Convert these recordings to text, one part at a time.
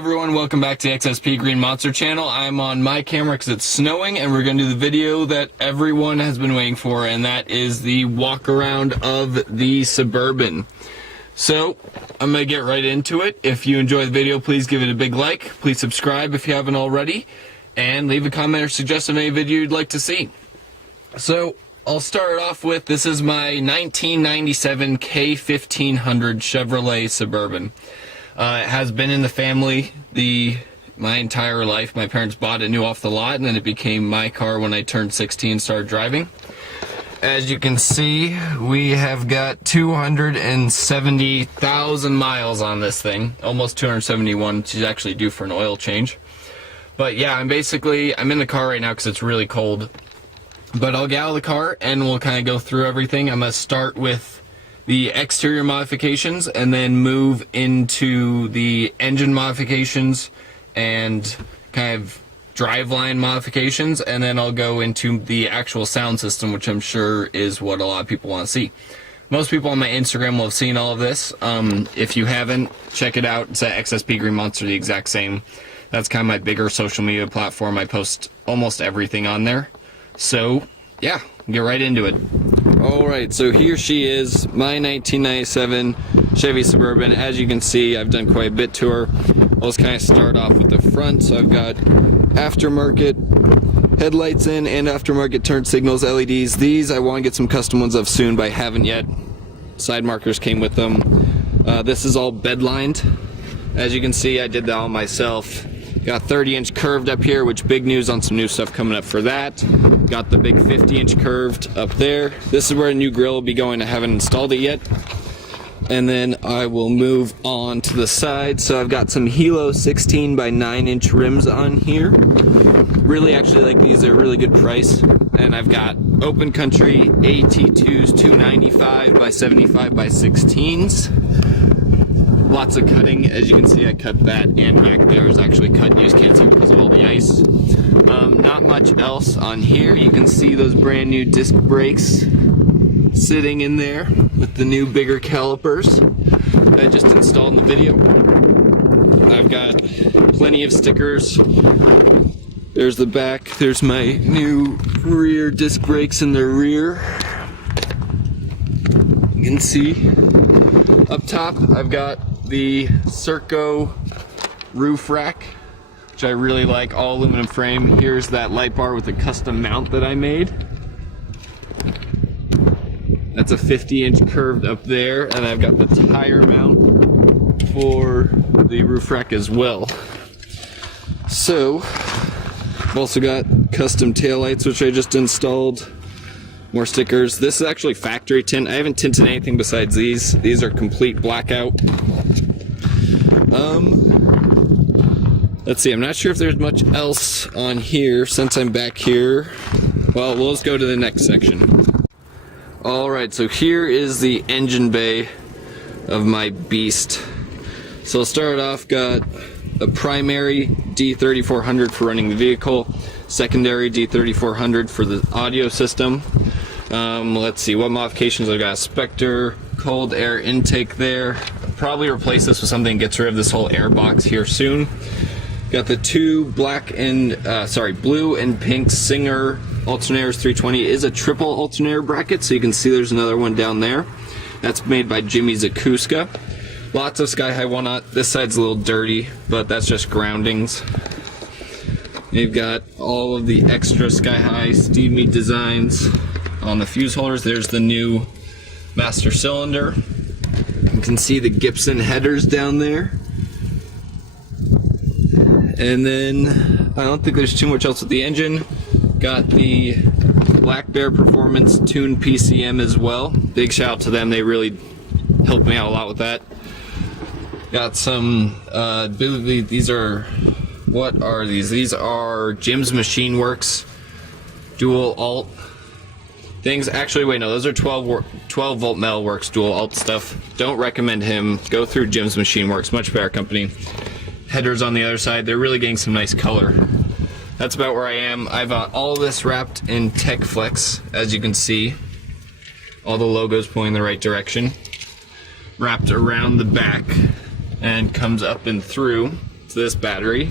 everyone, welcome back to the XSP Green Monster channel. I'm on my camera because it's snowing, and we're going to do the video that everyone has been waiting for, and that is the walk around of the Suburban. So I'm going to get right into it. If you enjoy the video, please give it a big like, please subscribe if you haven't already, and leave a comment or suggestion of any video you'd like to see. So I'll start off with, this is my 1997 K1500 Chevrolet Suburban. It has been in the family my entire life. My parents bought it new off the lot, and then it became my car when I turned 16 and started driving. As you can see, we have got 270,000 miles on this thing. Almost 271, which is actually due for an oil change. But yeah, I'm in the car right now because it's really cold. But I'll get out of the car and we'll kind of go through everything. I'm going to start with the exterior modifications and then move into the engine modifications and kind of driveline modifications, and then I'll go into the actual sound system, which I'm sure is what a lot of people want to see. Most people on my Instagram will have seen all of this. If you haven't, check it out. It's at XSP Green Monster, the exact same. That's kind of my bigger social media platform. I post almost everything on there. So yeah, get right into it. Alright, so here she is, my 1997 Chevy Suburban. As you can see, I've done quite a bit to her. I'll just kind of start off with the front. So I've got aftermarket headlights in and aftermarket turn signals, LEDs. These I want to get some custom ones of soon, but I haven't yet. Side markers came with them. This is all bed lined. As you can see, I did that all myself. Got 30-inch curved up here, which big news on some new stuff coming up for that. Got the big 50-inch curved up there. This is where a new grill will be going. I haven't installed it yet. And then I will move on to the side. So I've got some Hilo 16 by 9-inch rims on here. Really actually like these. They're a really good price. And I've got Open Country AT2s 295 by 75 by 16s. Lots of cutting. As you can see, I cut that, and back there is actually cut. You just can't see because of all the ice. Not much else on here. You can see those brand new disc brakes sitting in there with the new bigger calipers I just installed in the video. I've got plenty of stickers. There's the back. There's my new rear disc brakes in the rear. You can see up top I've got the Serco roof rack, which I really like, all aluminum frame. Here's that light bar with a custom mount that I made. That's a 50-inch curved up there, and I've got the tire mount for the roof rack as well. So I've also got custom taillights, which I just installed. More stickers. This is actually factory tint. I haven't tinted anything besides these. These are complete blackout. Let's see, I'm not sure if there's much else on here since I'm back here. Well, we'll just go to the next section. Alright, so here is the engine bay of my beast. So I'll start off, got a primary D3400 for running the vehicle, secondary D3400 for the audio system. Let's see what modifications I've got. Spectre, cold air intake there. Probably replace this with something that gets rid of this whole air box here soon. Got the two blue and pink Singer alternators. 320 is a triple alternator bracket, so you can see there's another one down there. That's made by Jimmy Zakuska. Lots of Sky High Walnut. This side's a little dirty, but that's just groundings. You've got all of the extra Sky High Steve Mead designs on the fuse holders. There's the new master cylinder. You can see the Gibson headers down there. And then I don't think there's too much else with the engine. Got the Black Bear Performance tuned PCM as well. Big shout out to them. They really helped me out a lot with that. Got some, these are, what are these? These are Jim's Machine Works dual alt things. Actually, wait, no, those are 12 volt metal works dual alt stuff. Don't recommend him. Go through Jim's Machine Works, much better company. Headers on the other side. They're really getting some nice color. That's about where I am. I've all this wrapped in Tech Flex, as you can see. All the logos pointing the right direction. Wrapped around the back and comes up and through. this battery.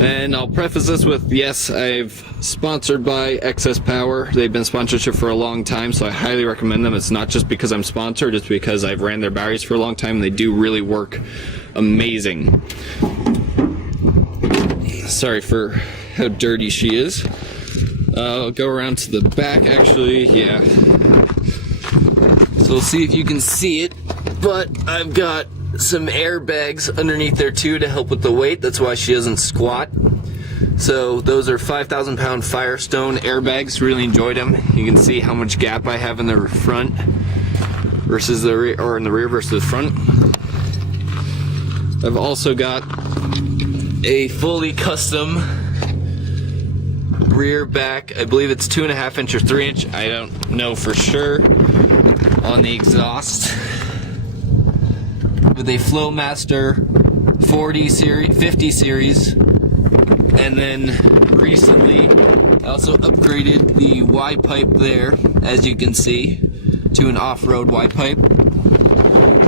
And I'll preface this with, yes, I've sponsored by Excess Power. They've been sponsorship for a long time, so I highly recommend them. It's not just because I'm sponsored, it's because I've ran their batteries for a long time and they do really work amazing. Sorry for how dirty she is. I'll go around to the back, actually, yeah. So we'll see if you can see it, but I've got some airbags underneath there too to help with the weight. That's why she doesn't squat. So those are 5,000 pound Firestone airbags. Really enjoyed them. You can see how much gap I have in the front versus the rear, or in the rear versus the front. I've also got a fully custom rear back. I believe it's 2.5 inch or 3 inch. I don't know for sure on the exhaust. With a Flowmaster 40 series, 50 series, and then recently I also upgraded the Y pipe there, as you can see, to an off-road Y pipe,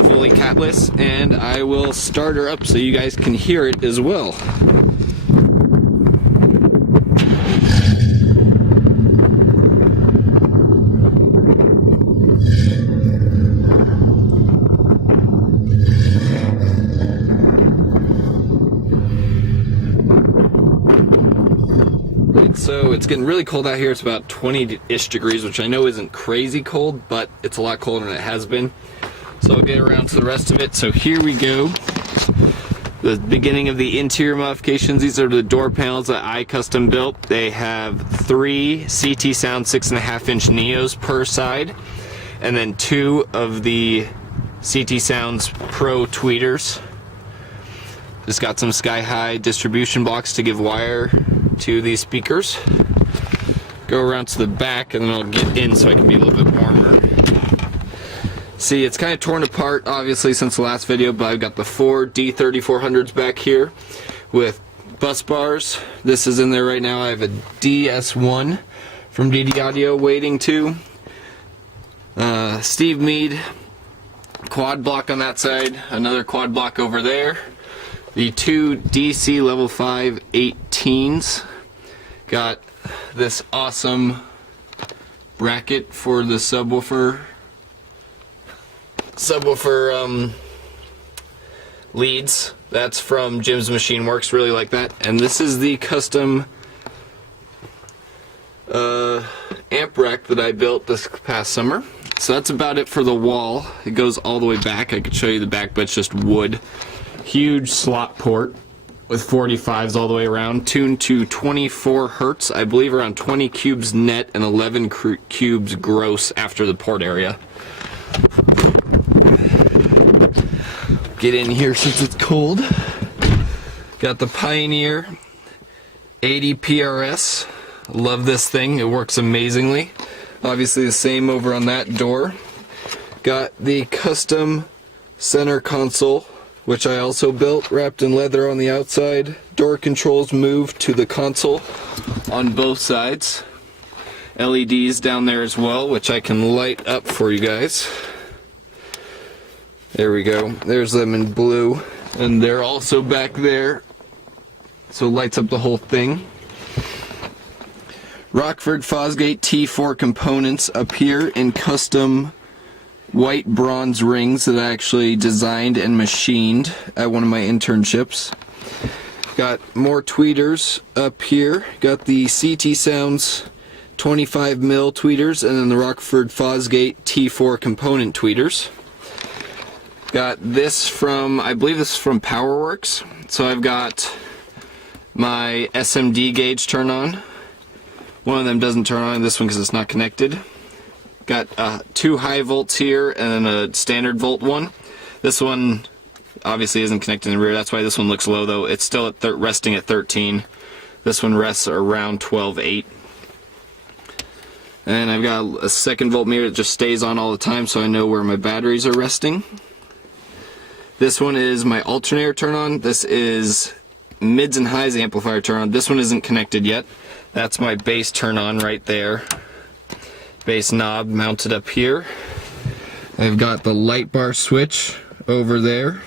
fully catless, and I will start her up so you guys can hear it as well. So it's getting really cold out here. It's about 20-ish degrees, which I know isn't crazy cold, but it's a lot colder than it has been. So I'll get around to the rest of it. So here we go. The beginning of the interior modifications. These are the door panels that I custom built. They have 3 CT Sound 6.5 inch Neos per side, and then 2 of the CT Sounds Pro tweeters. Just got some sky-high distribution blocks to give wire to these speakers. Go around to the back and then I'll get in so I can be a little bit warmer. See, it's kind of torn apart obviously since the last video, but I've got the 4 D3400s back here with bus bars. This is in there right now. I have a DS1 from DD Audio waiting to. Steve Mead quad block on that side, another quad block over there. The 2 DC level 5 18s. Got this awesome bracket for the subwoofer leads. That's from Jim's Machine Works, really like that. And this is the custom amp rack that I built this past summer. So that's about it for the wall. It goes all the way back. I could show you the back, but it's just wood. Huge slot port with 45s all the way around, tuned to 24 hertz, I believe around 20 cubes net and 11 cubes gross after the port area. Get in here since it's cold. Got the Pioneer 80 PRS. Love this thing, it works amazingly. Obviously the same over on that door. Got the custom center console, which I also built, wrapped in leather on the outside. Door controls moved to the console on both sides. LEDs down there as well, which I can light up for you guys. There we go. There's them in blue. And they're also back there, so it lights up the whole thing. Rockford Fosgate T4 components up here in custom white bronze rings that I actually designed and machined at one of my internships. Got more tweeters up here. Got the CT Sounds 25mm tweeters and then the Rockford Fosgate T4 component tweeters. Got this from, I believe this is from Powerworks. So I've got my SMD gauge turn on. One of them doesn't turn on, this one because it's not connected. Got 2 high volts here and then a standard volt one. This one obviously isn't connected in the rear, that's why this one looks low though. It's still at resting at 13. This one rests around 12.8. And I've got a 2nd voltmeter that just stays on all the time so I know where my batteries are resting. This one is my alternator turn on. This is mids and highs amplifier turn on. This one isn't connected yet. That's my bass turn on right there. Bass knob mounted up here. I've got the light bar switch over there.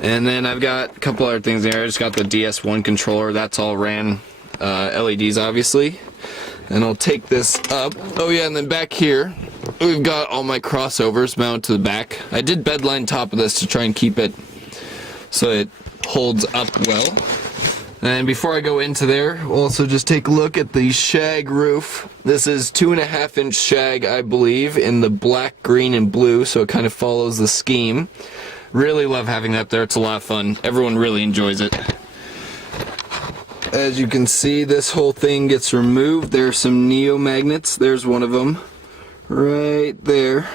And then I've got a couple other things there. I just got the DS1 controller. That's all ran LEDs, obviously. And I'll take this up. Oh yeah, and then back here, we've got all my crossovers mounted to the back. I did bedline top of this to try and keep it so it holds up well. And before I go into there, we'll also just take a look at the shag roof. This is 2.5-inch shag, I believe, in the black, green, and blue, so it kind of follows the scheme. Really love having that there. It's a lot of fun. Everyone really enjoys it. As you can see, this whole thing gets removed. There are some neo magnets. There's one of them right there.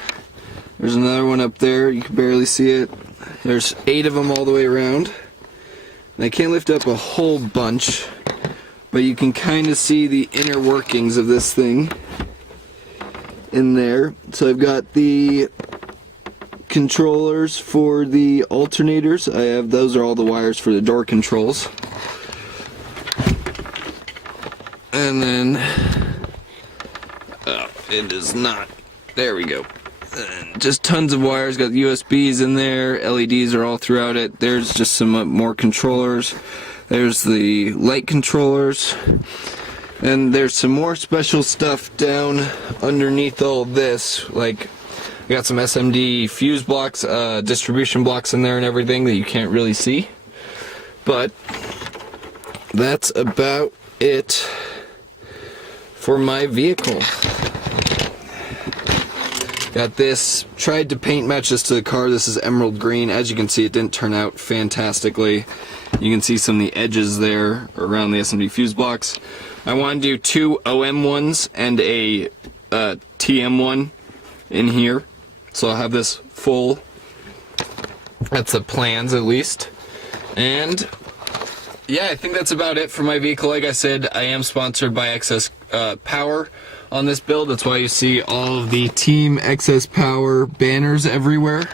There's another one up there. You can barely see it. There's 8 of them all the way around. And I can't lift up a whole bunch, but you can kind of see the inner workings of this thing in there. So I've got the controllers for the alternators. Those are all the wires for the door controls. And then it is not. There we go. And just tons of wires. Got USBs in there. LEDs are all throughout it. There's just some more controllers. There's the light controllers. And there's some more special stuff down underneath all this. Like, we got some SMD fuse blocks, distribution blocks in there and everything that you can't really see. But that's about it for my vehicle. Got this, tried to paint match this to the car. This is emerald green. As you can see, it didn't turn out fantastically. You can see some of the edges there around the SMD fuse blocks. I want to do 2 OM ones and a TM one in here. So I'll have this full. That's the plans, at least. And yeah, I think that's about it for my vehicle. Like I said, I am sponsored by Excess Power on this build. That's why you see all of the Team Excess Power banners everywhere.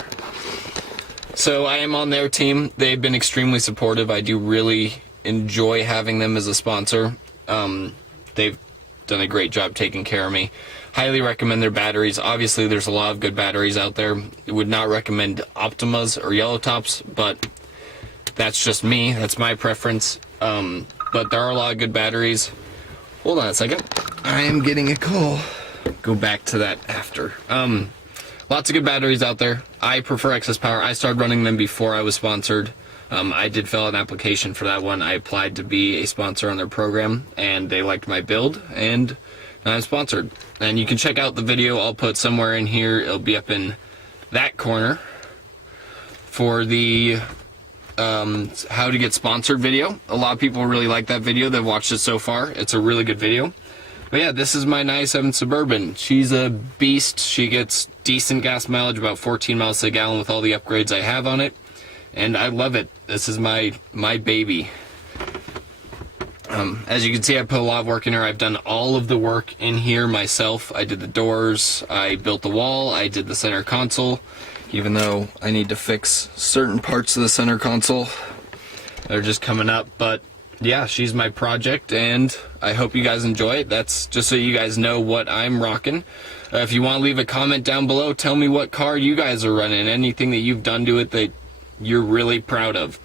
So I am on their team. They've been extremely supportive. I do really enjoy having them as a sponsor. They've done a great job taking care of me. Highly recommend their batteries. Obviously, there's a lot of good batteries out there. I would not recommend Optimas or Yellow Tops, but that's just me. That's my preference. But there are a lot of good batteries. Hold on a second. I am getting a call. Go back to that after. Lots of good batteries out there. I prefer Excess Power. I started running them before I was sponsored. I did fill out an application for that one. I applied to be a sponsor on their program, and they liked my build, and I'm sponsored. And you can check out the video I'll put somewhere in here. It'll be up in that corner for the how to get sponsored video. A lot of people really like that video. They've watched it so far. It's a really good video. But yeah, this is my 97 Suburban. She's a beast. She gets decent gas mileage, about 14 miles to the gallon with all the upgrades I have on it. And I love it. This is my baby. As you can see, I put a lot of work in here. I've done all of the work in here myself. I did the doors, I built the wall, I did the center console, even though I need to fix certain parts of the center console. They're just coming up, but yeah, she's my project, and I hope you guys enjoy it. That's just so you guys know what I'm rocking. If you want to leave a comment down below, tell me what car you guys are running, anything that you've done to it that you're really proud of.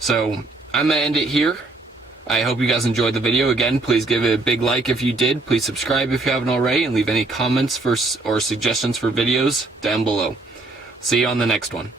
So I'm gonna end it here. I hope you guys enjoyed the video. Again, please give it a big like if you did. Please subscribe if you haven't already, and leave any comments or suggestions for videos down below. See you on the next one.